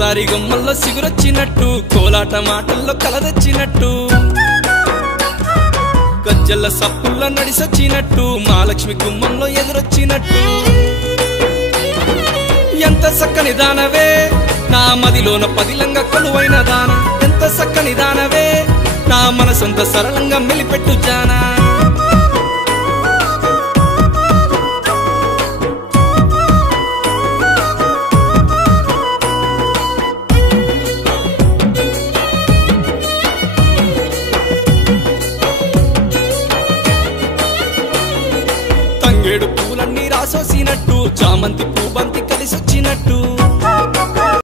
పూసారి గుమ్మల్లో సిగురొచ్చినట్టు కోలాట మాటల్లో కలదొచ్చినట్టు గజ్జల సప్పుల్లో నడిసొచ్చినట్టు మహాలక్ష్మి గుమ్మంలో ఎదురొచ్చినట్టు ఎంత సక్కని దానవే నా మదిలోన పదిలంగా కొలువైన దాన ఎంత సక్కని దానవే నా మనసంత సరళంగా మెలిపెట్టు జానా